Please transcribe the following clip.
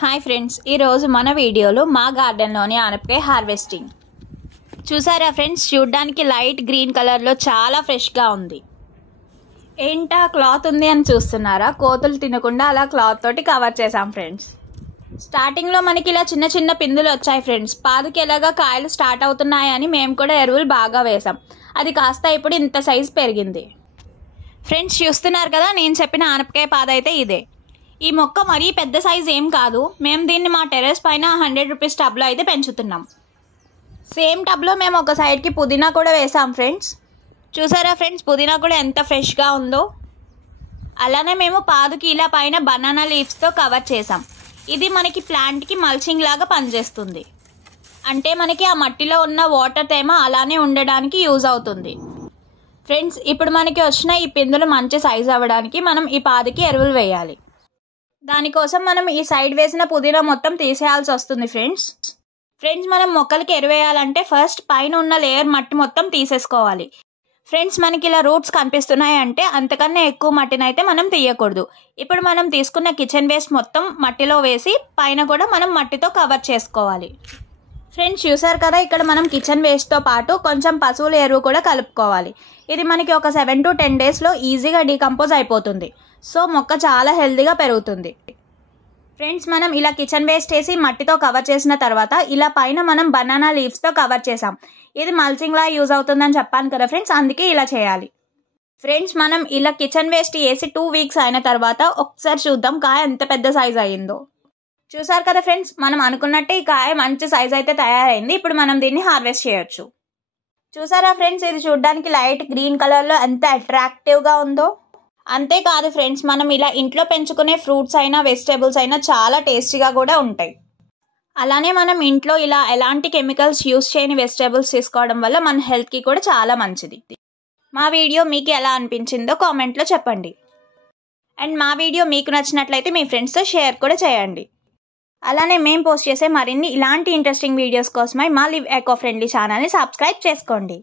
Hi friends, ఈరోజు మన వీడియోలో మా గార్డెన్లోని ఆనపకాయ హార్వెస్టింగ్ చూసారా ఫ్రెండ్స్. చూడ్డానికి లైట్ గ్రీన్ కలర్లో చాలా ఫ్రెష్గా ఉంది. ఏంటా క్లాత్ ఉంది అని చూస్తున్నారా? కోతులు తినకుండా అలా క్లాత్ తోటి కవర్ చేసాం ఫ్రెండ్స్. స్టార్టింగ్లో మనకి ఇలా చిన్న చిన్న పిందులు వచ్చాయి ఫ్రెండ్స్. పాదుకి ఎలాగా కాయలు స్టార్ట్ అవుతున్నాయని మేము కూడా ఎరువులు బాగా వేసాం. అది కాస్త ఇప్పుడు ఇంత సైజు పెరిగింది ఫ్రెండ్స్. చూస్తున్నారు కదా, నేను చెప్పిన ఆనపకాయ పాద అయితే ఇదే. ఈ మొక్క మరీ పెద్ద సైజ్ ఏం కాదు. మేము దీన్ని మా టెర్రస్ పైన 100 రూపీస్ టబ్లో అయితే పెంచుతున్నాం. సేమ్ టబ్లో మేము ఒక సైడ్కి పుదీనా కూడా వేసాం ఫ్రెండ్స్. చూసారా ఫ్రెండ్స్, పుదీనా కూడా ఎంత ఫ్రెష్గా ఉందో. అలానే మేము పాదుకి ఇలా పైన బనానా లీవ్స్తో కవర్ చేసాం. ఇది మనకి ప్లాంట్కి మల్చింగ్ లాగా పనిచేస్తుంది. అంటే మనకి ఆ మట్టిలో ఉన్న వాటర్ తేమ అలానే ఉండడానికి యూజ్ అవుతుంది ఫ్రెండ్స్. ఇప్పుడు మనకి వచ్చిన ఈ పిందులు మంచి సైజ్ అవ్వడానికి మనం ఈ పాదికి ఎరువులు వేయాలి. దానికోసం మనం ఈ సైడ్ వేసిన పుదీనా మొత్తం తీసేయాల్సి వస్తుంది ఫ్రెండ్స్. మనం మొక్కలకి ఎరువేయాలంటే ఫస్ట్ పైన ఉన్న లేయర్ మట్టి మొత్తం తీసేసుకోవాలి ఫ్రెండ్స్. మనకి ఇలా రూట్స్ కనిపిస్తున్నాయి అంటే అంతకన్నా ఎక్కువ మట్టిని అయితే మనం తీయకూడదు. ఇప్పుడు మనం తీసుకున్న కిచెన్ వేస్ట్ మొత్తం మట్టిలో వేసి పైన కూడా మనం మట్టితో కవర్ చేసుకోవాలి ఫ్రెండ్స్. చూసారు కదా, ఇక్కడ మనం కిచెన్ వేస్ట్తో పాటు కొంచెం పశువుల ఎరువు కూడా కలుపుకోవాలి. ఇది మనకి ఒక 7 to 10 డేస్లో ఈజీగా డీకంపోజ్ అయిపోతుంది. సో మొక్క చాలా హెల్తీగా పెరుగుతుంది ఫ్రెండ్స్. మనం ఇలా కిచెన్ వేస్ట్ వేసి మట్టితో కవర్ చేసిన తర్వాత ఇలా పైన మనం బనానా లీవ్స్తో కవర్ చేసాం. ఇది మల్చింగ్లా యూజ్ అవుతుందని చెప్పాను కదా ఫ్రెండ్స్, అందుకే ఇలా చేయాలి ఫ్రెండ్స్. మనం ఇలా కిచెన్ వేస్ట్ వేసి 2 వీక్స్ అయిన తర్వాత ఒకసారి చూద్దాం కాయ ఎంత పెద్ద సైజ్ అయ్యిందో. చూసారు కదా ఫ్రెండ్స్, మనం అనుకున్నట్టే ఈ కాయ మంచి సైజ్ అయితే తయారైంది. ఇప్పుడు మనం దీన్ని హార్వెస్ట్ చేయొచ్చు. చూసారా ఫ్రెండ్స్, ఇది చూడడానికి లైట్ గ్రీన్ కలర్లో ఎంత అట్రాక్టివ్గా ఉందో. అంతేకాదు ఫ్రెండ్స్, మనం ఇలా ఇంట్లో పెంచుకునే ఫ్రూట్స్ అయినా వెజిటేబుల్స్ అయినా చాలా టేస్టీగా కూడా ఉంటాయి. అలానే మనం ఇంట్లో ఇలా ఎలాంటి కెమికల్స్ యూస్ చేయని వెజిటేబుల్స్ తీసుకోవడం వల్ల మన హెల్త్కి కూడా చాలా మంచిది. మా వీడియో మీకు ఎలా అనిపించిందో కామెంట్లో చెప్పండి. అండ్ మా వీడియో మీకు నచ్చినట్లయితే మీ ఫ్రెండ్స్తో షేర్ కూడా చేయండి. అలానే మేము పోస్ట్ చేసే మరిన్ని ఇలాంటి ఇంట్రెస్టింగ్ వీడియోస్ కోసమై మా లివ్ ఎకో ఫ్రెండ్లీ ఛానల్ని సబ్స్క్రైబ్ చేసుకోండి.